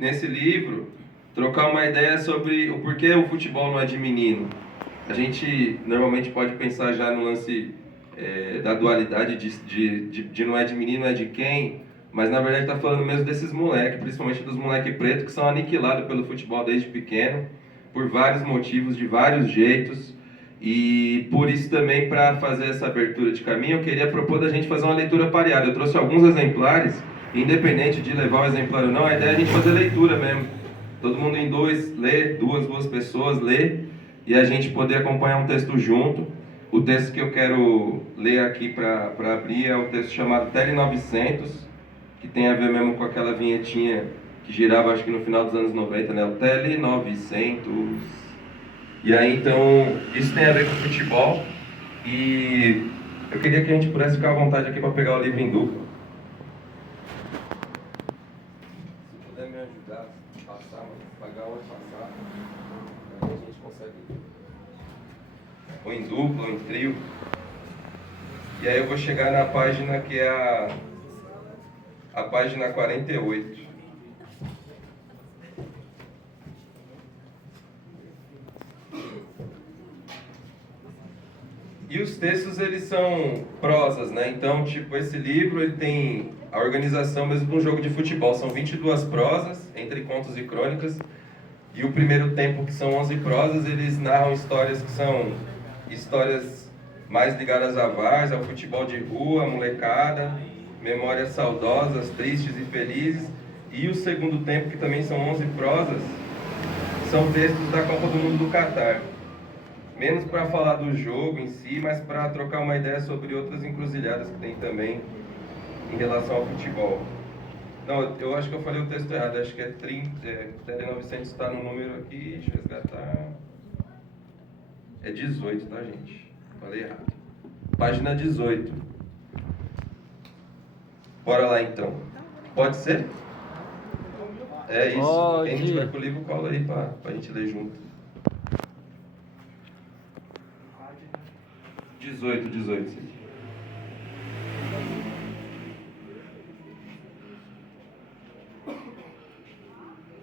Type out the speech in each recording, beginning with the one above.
Nesse livro, trocar uma ideia sobre o porquê o futebol não é de menino. A gente normalmente pode pensar já no lance da dualidade de não é de menino, não é de quem, mas na verdade está falando mesmo desses moleques, principalmente dos moleques pretos que são aniquilados pelo futebol desde pequeno, por vários motivos, de vários jeitos. E por isso também, para fazer essa abertura de caminho, eu queria propor da gente fazer uma leitura pareada. Eu trouxe alguns exemplares, independente de levar o exemplar ou não, a ideia é a gente fazer leitura mesmo. Todo mundo em dois lê, duas pessoas lê, e a gente poder acompanhar um texto junto. O texto que eu quero ler aqui para abrir é um texto chamado Tele 900, que tem a ver mesmo com aquela vinhetinha que girava, acho que no final dos anos 90, né? O Tele 900. E aí, então, isso tem a ver com futebol. E eu queria que a gente pudesse ficar à vontade aqui para pegar o livro em dupla. Se puder me ajudar a passar, pagar onde passar, aí a gente consegue. Ou em dupla, ou em trio. E aí eu vou chegar na página que é a página 48. E os textos, eles são prosas, né? Então, tipo, esse livro, ele tem a organização mesmo de um jogo de futebol. São 22 prosas, entre contos e crônicas. E o primeiro tempo, que são 11 prosas, eles narram histórias que são histórias mais ligadas à várzea, ao futebol de rua, à molecada, memórias saudosas, tristes e felizes. E o segundo tempo, que também são 11 prosas, são textos da Copa do Mundo do Catar. Menos para falar do jogo em si, mas para trocar uma ideia sobre outras encruzilhadas que tem também em relação ao futebol. Não, eu acho que eu falei o texto errado, acho que é 900 está no número aqui, deixa eu resgatar. É 18, tá, gente? Falei errado. Página 18. Bora lá, então. Pode ser? É isso. Pode. Quem tiver com o livro, cola aí pra gente ler junto. 18, sim.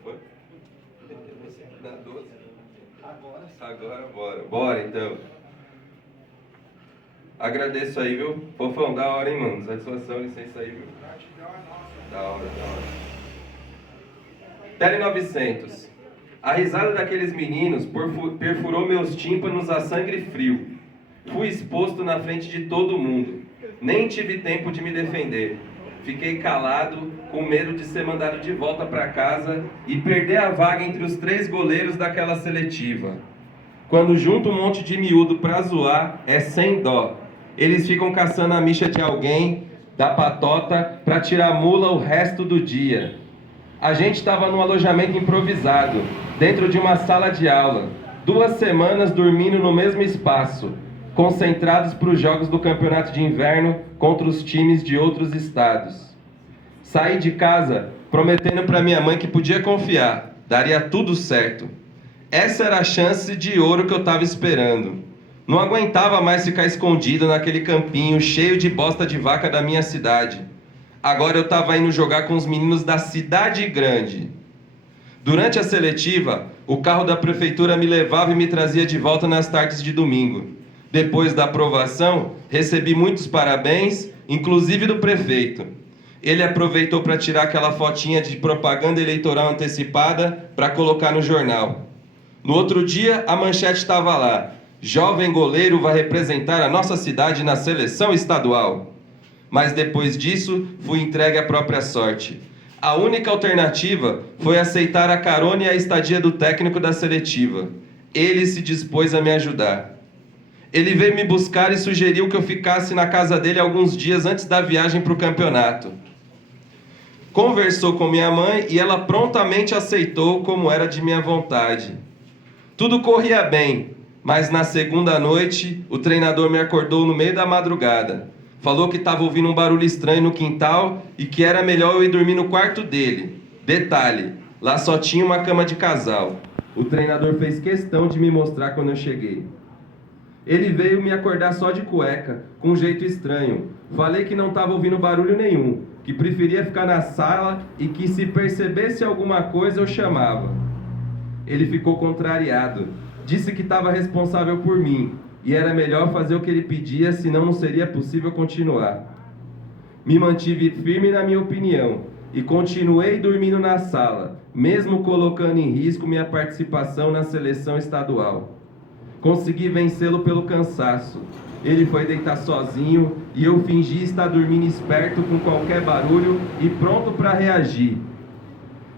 Foi? Na 12? Agora, bora. Bora, então. Agradeço aí, viu? Fofão, da hora, hein, mano? Satisfação, licença aí, viu? Da hora. Tele 900. A risada daqueles meninos perfurou meus tímpanos a sangue frio. Fui exposto na frente de todo mundo. Nem tive tempo de me defender. Fiquei calado, com medo de ser mandado de volta para casa e perder a vaga entre os 3 goleiros daquela seletiva. Quando junto um monte de miúdo pra zoar, é sem dó. Eles ficam caçando a micha de alguém, da patota, pra tirar mula o resto do dia. A gente estava num alojamento improvisado, dentro de uma sala de aula. 2 semanas dormindo no mesmo espaço, concentrados para os jogos do campeonato de inverno contra os times de outros estados. Saí de casa prometendo para minha mãe que podia confiar, daria tudo certo. Essa era a chance de ouro que eu estava esperando. Não aguentava mais ficar escondido naquele campinho cheio de bosta de vaca da minha cidade. Agora eu estava indo jogar com os meninos da cidade grande. Durante a seletiva, o carro da prefeitura me levava e me trazia de volta nas tardes de domingo. Depois da aprovação, recebi muitos parabéns, inclusive do prefeito. Ele aproveitou para tirar aquela fotinha de propaganda eleitoral antecipada para colocar no jornal. No outro dia, a manchete estava lá: jovem goleiro vai representar a nossa cidade na seleção estadual. Mas depois disso, fui entregue à própria sorte. A única alternativa foi aceitar a carona e a estadia do técnico da seletiva. Ele se dispôs a me ajudar. Ele veio me buscar e sugeriu que eu ficasse na casa dele alguns dias antes da viagem para o campeonato. Conversou com minha mãe e ela prontamente aceitou, como era de minha vontade. Tudo corria bem, mas na segunda noite o treinador me acordou no meio da madrugada. Falou que estava ouvindo um barulho estranho no quintal e que era melhor eu ir dormir no quarto dele. Detalhe, lá só tinha uma cama de casal. O treinador fez questão de me mostrar quando eu cheguei. Ele veio me acordar só de cueca, com um jeito estranho. Falei que não estava ouvindo barulho nenhum. que preferia ficar na sala e que se percebesse alguma coisa eu chamava. Ele ficou contrariado, disse que estava responsável por mim e era melhor fazer o que ele pedia, senão não seria possível continuar. Me mantive firme na minha opinião e continuei dormindo na sala, mesmo colocando em risco minha participação na seleção estadual. Consegui vencê-lo pelo cansaço. Ele foi deitar sozinho e eu fingi estar dormindo esperto com qualquer barulho e pronto para reagir.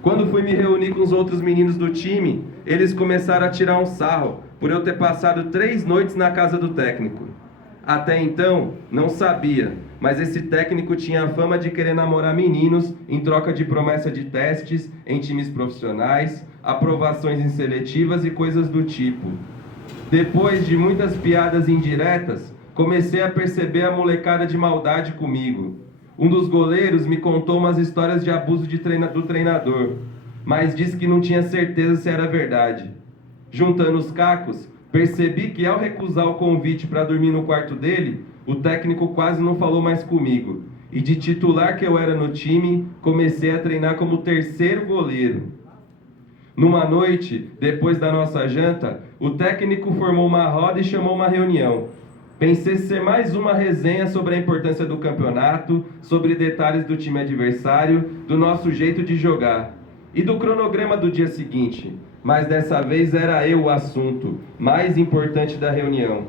Quando fui me reunir com os outros meninos do time, eles começaram a tirar um sarro por eu ter passado 3 noites na casa do técnico. Até então, não sabia, mas esse técnico tinha a fama de querer namorar meninos em troca de promessa de testes em times profissionais, aprovações em seletivas e coisas do tipo. Depois de muitas piadas indiretas, comecei a perceber a molecada de maldade comigo. Um dos goleiros me contou umas histórias de abuso do treinador, mas disse que não tinha certeza se era verdade. Juntando os cacos, percebi que ao recusar o convite para dormir no quarto dele, o técnico quase não falou mais comigo. E de titular que eu era no time, comecei a treinar como terceiro goleiro. Numa noite, depois da nossa janta, o técnico formou uma roda e chamou uma reunião. Pensei ser mais uma resenha sobre a importância do campeonato, sobre detalhes do time adversário, do nosso jeito de jogar e do cronograma do dia seguinte. Mas dessa vez era eu o assunto mais importante da reunião.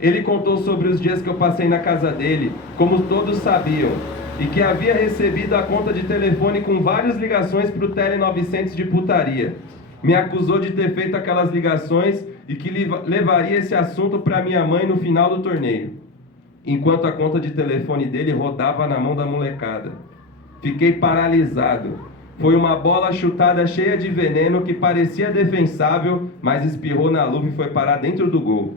Ele contou sobre os dias que eu passei na casa dele, como todos sabiam, e que havia recebido a conta de telefone com várias ligações para o Tele 900 de putaria. Me acusou de ter feito aquelas ligações e que levaria esse assunto para minha mãe no final do torneio, enquanto a conta de telefone dele rodava na mão da molecada. Fiquei paralisado. Foi uma bola chutada cheia de veneno que parecia defensável, mas espirrou na luva e foi parar dentro do gol.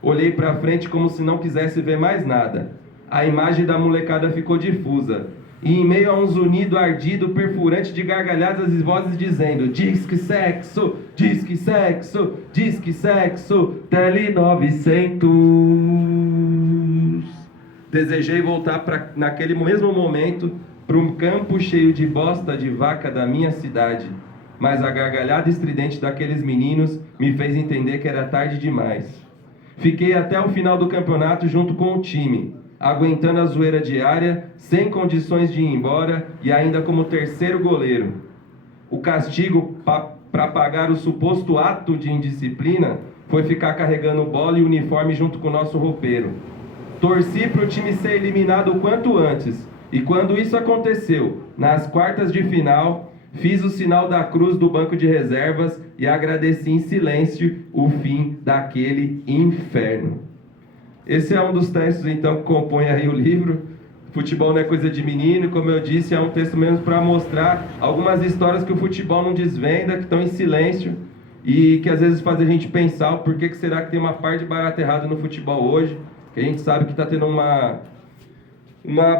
Olhei para frente como se não quisesse ver mais nada. A imagem da molecada ficou difusa, e em meio a um zunido ardido, perfurante de gargalhadas e vozes dizendo: disque sexo, disque sexo, disque sexo, Tele 900. Desejei voltar naquele mesmo momento para um campo cheio de bosta de vaca da minha cidade, mas a gargalhada estridente daqueles meninos me fez entender que era tarde demais. Fiquei até o final do campeonato junto com o time, aguentando a zoeira diária, sem condições de ir embora e ainda como terceiro goleiro. O castigo para pagar o suposto ato de indisciplina foi ficar carregando bola e uniforme junto com o nosso roupeiro. Torci para o time ser eliminado o quanto antes, e quando isso aconteceu, nas quartas de final, fiz o sinal da cruz do banco de reservas e agradeci em silêncio o fim daquele inferno. Esse é um dos textos, então, que compõe aí o livro. Futebol não é coisa de menino, como eu disse, é um texto mesmo para mostrar algumas histórias que o futebol não desvenda, que estão em silêncio e que às vezes fazem a gente pensar o porquê que será que tem uma par de barata errada no futebol hoje, que a gente sabe que está tendo uma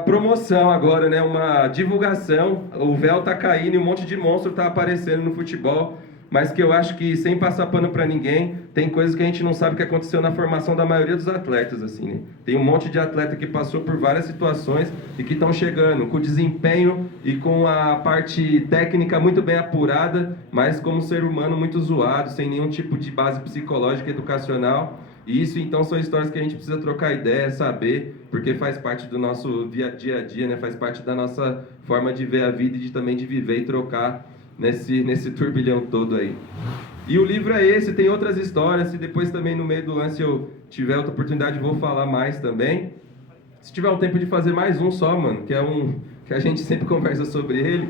promoção agora, né? Uma divulgação, o véu está caindo e um monte de monstro está aparecendo no futebol, mas que eu acho que, sem passar pano para ninguém, tem coisas que a gente não sabe que aconteceu na formação da maioria dos atletas, assim, né? Tem um monte de atleta que passou por várias situações e que estão chegando com desempenho e com a parte técnica muito bem apurada, mas como ser humano muito zoado, sem nenhum tipo de base psicológica e educacional. E isso, então, são histórias que a gente precisa trocar ideia, saber, porque faz parte do nosso dia a dia, né? Faz parte da nossa forma de ver a vida e também de viver e trocar nesse turbilhão todo aí. E o livro é esse, tem outras histórias, e depois também no meio do lance eu tiver outra oportunidade vou falar mais também. Se tiver um tempo de fazer mais um só, mano, que é um que a gente sempre conversa sobre ele,